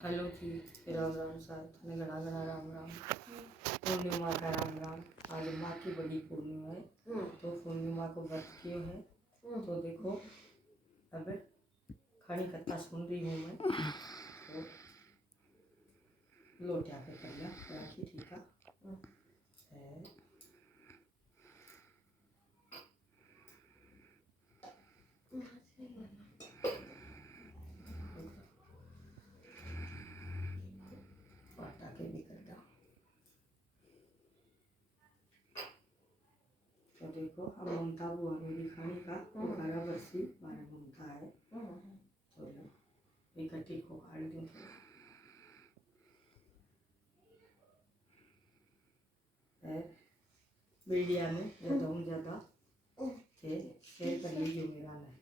Hello जी, राम राम साथ में घना घना राम राम। पूर्णिमा का राम राम। आज माँ की बड़ी पूर्णिमा है, तो पूर्णिमा को व्रत किए हैं। तो देखो अब खड़ी कथा सुन रही हूँ मैं, तो लोटा पे कर लिया राखी टीका है। पटाखे भी कर दिया। तो देखो अब ममता बुआ मेरी खानी का 12 वर्षी 12 ममता है। तो लो इकट्ठी को काट दूँ है मीडिया में ज़्यादा शेयर कर लीजिए मेरा नहीं।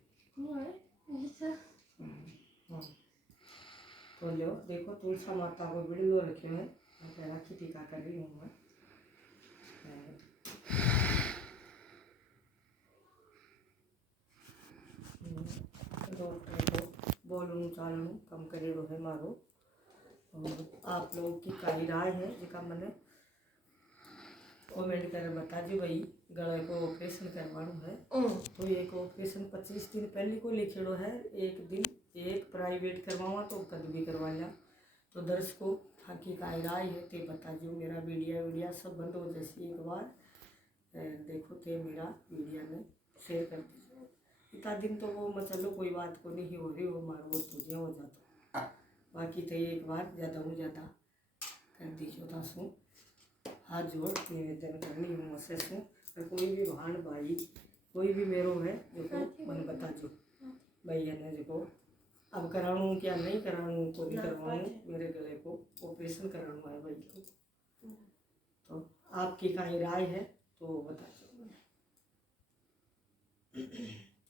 तो लो देखो तुलसा माता को वीडियो रखे हुए मैं राखी टीका कर रही हूँ मैं। डॉक्टर को बोलूँ चालू कम करे है मारो। और आप लोगों की काई राय है जिका मैंने कमेंट कर बता दी भाई गले को ऑपरेशन करवाना है। तो एक ऑपरेशन 25 दिन पहले को लिखेड़ो है, एक दिन एक प्राइवेट करवावा तो कद भी करवा लिया। तो दर्शकों थाकी काई राय है ते बता दो। मेरा वीडियो सब बंद हो जैसी एक बार देखो थे मेरा वीडियो में शेयर कर दीजिए। इतना दिन तो वो चलो कोई बात को नहीं हो रही हो मारो वो तुझे हो जाता, बाकी तो एक बार ज़्यादा हो ज़्यादा कर दीजिए। तासू हाथ जोड़ निवेदन करनी हूँ मुझसे सू और कोई भी भाण भाई कोई भी मेरो है जो मन बता जो भैया ने जो अब कराऊँ क्या नहीं कराऊँ तो भी करवाऊँ। मेरे गले को ऑपरेशन कराना है भाई को। तो आपकी कहीं राय है तो बता दो।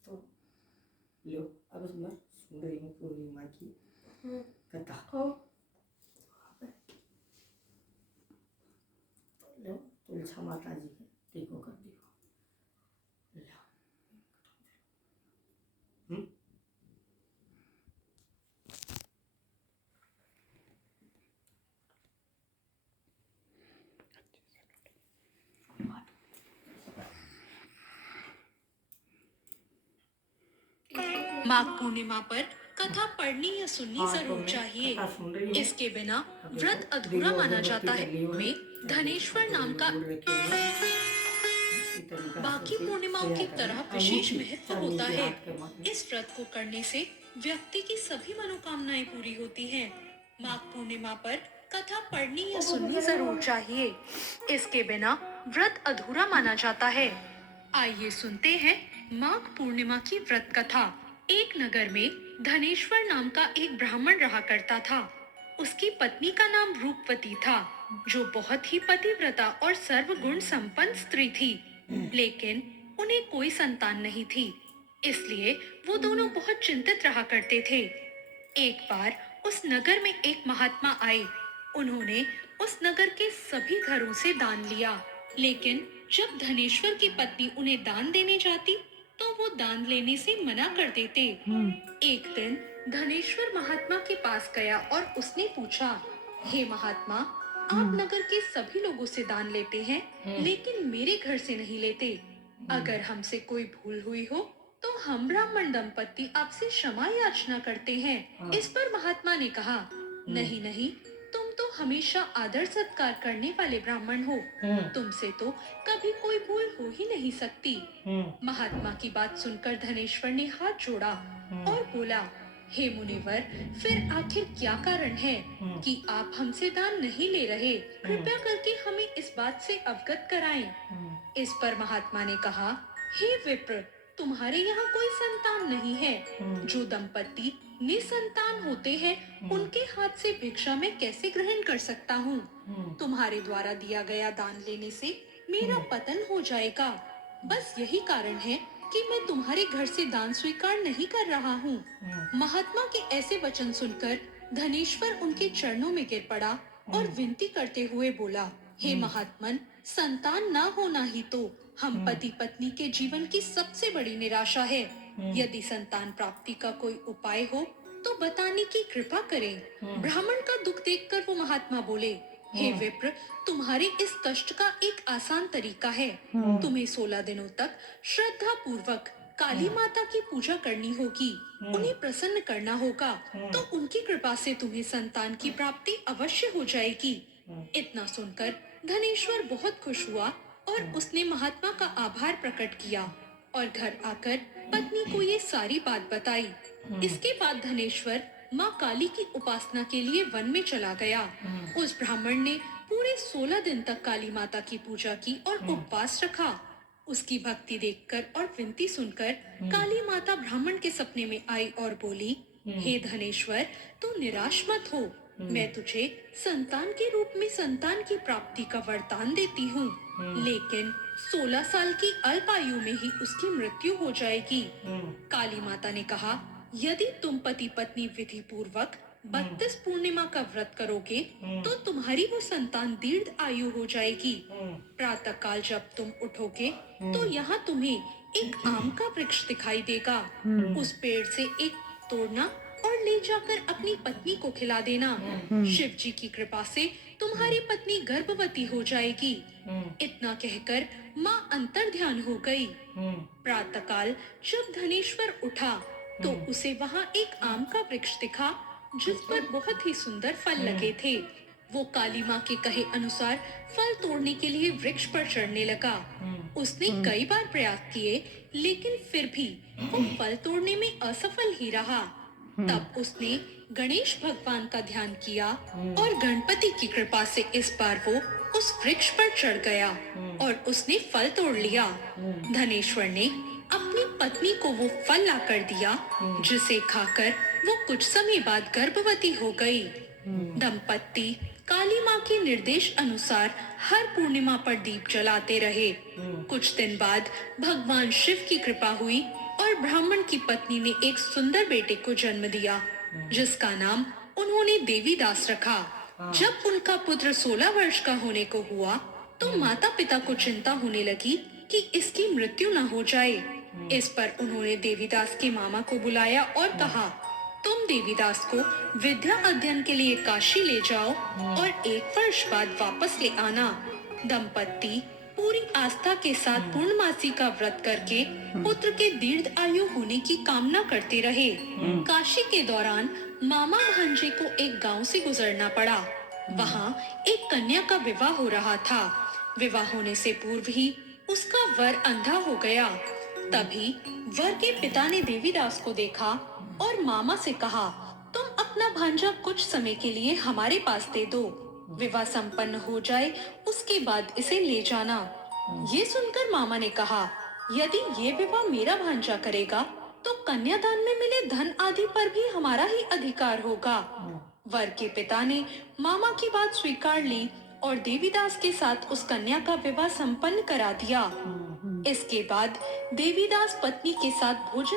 तो लो अब मैं सुन रही हूँ पूर्णिमा की कथा। लो तुलसा माता जी के टीको कर दियो। माघ पूर्णिमा पर कथा पढ़नी या सुननी जरूर चाहिए। इसके बिना व्रत अधूरा माना जाता है। में धनेश्वर नाम का बाकी पूर्णिमाओं की तरह विशेष महत्व होता है। इस व्रत को करने से व्यक्ति की सभी मनोकामनाएं पूरी होती हैं। माघ पूर्णिमा पर कथा पढ़नी या सुननी जरूर चाहिए। इसके बिना व्रत अधूरा माना जाता है। आइए सुनते हैं माघ पूर्णिमा की व्रत कथा। एक नगर में धनेश्वर नाम का एक ब्राह्मण रहा करता था। उसकी पत्नी का नाम रूपवती था, जो बहुत ही पतिव्रता और सर्वगुण संपन्न स्त्री थी। लेकिन उन्हें कोई संतान नहीं थी, इसलिए वो दोनों बहुत चिंतित रहा करते थे। एक बार उस नगर में एक महात्मा आए। उन्होंने उस नगर के सभी घरों से दान लिया, लेकिन जब धनेश्वर की पत्नी उन्हें दान देने जाती, तो वो दान लेने से मना कर देते। एक दिन धनेश्वर महात्मा के पास गया और उसने पूछा, हे महात्मा, आप नगर के सभी लोगों से दान लेते हैं, लेकिन मेरे घर से नहीं लेते। अगर हमसे कोई भूल हुई हो तो हम ब्राह्मण दंपत्ति आपसे क्षमा याचना करते हैं। इस पर महात्मा ने कहा, नहीं नहीं, तुम तो हमेशा आदर सत्कार करने वाले ब्राह्मण हो। तुमसे तो कभी कोई भूल हो ही नहीं सकती। महात्मा की बात सुनकर धनेश्वर ने हाथ जोड़ा और बोला, हे मुनिवर, फिर आखिर क्या कारण है कि आप हमसे दान नहीं ले रहे? कृपया करके हमें इस बात से अवगत कराएं। इस पर महात्मा ने कहा, हे विप्र, तुम्हारे यहाँ कोई संतान नहीं है। जो दंपत्ति निसंतान होते हैं, उनके हाथ से भिक्षा मैं कैसे ग्रहण कर सकता हूँ? तुम्हारे द्वारा दिया गया दान लेने से मेरा पतन हो जाएगा। बस यही कारण है कि मैं तुम्हारे घर से दान स्वीकार नहीं कर रहा हूँ। महात्मा के ऐसे वचन सुनकर धनेश्वर उनके चरणों में गिर पड़ा और विनती करते हुए बोला, हे महात्मन, संतान ना होना ही तो हम पति पत्नी के जीवन की सबसे बड़ी निराशा है। यदि संतान प्राप्ति का कोई उपाय हो तो बताने की कृपा करें। ब्राह्मण का दुख देखकर वो महात्मा बोले, हे विप्र, तुम्हारे इस कष्ट का एक आसान तरीका है। तुम्हें 16 दिनों तक श्रद्धा पूर्वक काली माता की पूजा करनी होगी, उन्हें प्रसन्न करना होगा, तो उनकी कृपा से तुम्हें संतान की प्राप्ति अवश्य हो जाएगी। इतना सुनकर धनेश्वर बहुत खुश हुआ और उसने महात्मा का आभार प्रकट किया और घर आकर पत्नी को ये सारी बात बताई। इसके बाद धनेश्वर माँ काली की उपासना के लिए वन में चला गया। उस ब्राह्मण ने पूरे 16 दिन तक काली माता की पूजा की और उपवास रखा। उसकी भक्ति देखकर और विनती सुनकर काली माता ब्राह्मण के सपने में आई और बोली, हे धनेश्वर, तू निराश मत हो, मैं तुझे संतान के रूप में संतान की प्राप्ति का वरदान देती हूँ, लेकिन 16 साल की अल्प आयु में ही उसकी मृत्यु हो जाएगी। काली माता ने कहा, यदि तुम पति पत्नी विधि पूर्वक 32 पूर्णिमा का व्रत करोगे तो तुम्हारी वो संतान दीर्घ आयु हो जाएगी। प्रातः काल जब तुम उठोगे तो यहाँ तुम्हें एक आम का वृक्ष दिखाई देगा। उस पेड़ से एक तोड़ना और ले जाकर अपनी पत्नी को खिला देना। शिव जी की कृपा से तुम्हारी पत्नी गर्भवती हो जाएगी। इतना कहकर माँ अंतर ध्यान हो गई। प्रातःकाल जब धनेश्वर उठा तो उसे वहाँ एक आम का वृक्ष दिखा जिस पर बहुत ही सुंदर फल लगे थे। वो काली माँ के कहे अनुसार फल तोड़ने के लिए वृक्ष पर चढ़ने लगा। उसने कई बार प्रयास किए लेकिन फिर भी वो फल तोड़ने में असफल ही रहा। तब उसने गणेश भगवान का ध्यान किया और गणपति की कृपा से इस बार वो उस वृक्ष पर चढ़ गया और उसने फल तोड़ लिया। धनेश्वर ने अपनी पत्नी को वो फल लाकर दिया जिसे खाकर वो कुछ समय बाद गर्भवती हो गई। दंपत्ति काली माँ के निर्देश अनुसार हर पूर्णिमा पर दीप जलाते रहे। कुछ दिन बाद भगवान शिव की कृपा हुई और ब्राह्मण की पत्नी ने एक सुंदर बेटे को जन्म दिया जिसका नाम उन्होंने देवीदास रखा। जब उनका पुत्र 16 वर्ष का होने को हुआ तो माता पिता को चिंता होने लगी कि इसकी मृत्यु न हो जाए। इस पर उन्होंने देवीदास के मामा को बुलाया और कहा, तुम देवीदास को विद्या अध्ययन के लिए काशी ले जाओ और 1 वर्ष बाद वापस ले आना। दंपत्ति पूरी आस्था के साथ पूर्णमासी का व्रत करके पुत्र के दीर्घ आयु होने की कामना करते रहे। काशी के दौरान मामा भांजे को एक गांव से गुजरना पड़ा। वहाँ एक कन्या का विवाह हो रहा था। विवाह होने से पूर्व ही उसका वर अंधा हो गया। तभी वर के पिता ने देवीदास को देखा और मामा से कहा, तुम अपना भांजा कुछ समय के लिए हमारे पास दे दो। विवाह संपन्न हो जाए उसके बाद इसे ले जाना। ये सुनकर मामा ने कहा, यदि ये विवाह मेरा भांजा करेगा तो कन्यादान में मिले धन आदि पर भी हमारा ही अधिकार होगा। वर के पिता ने मामा की बात स्वीकार ली और देवीदास के साथ उस कन्या का विवाह संपन्न करा दिया। इसके बाद देवीदास पत्नी के साथ भोजन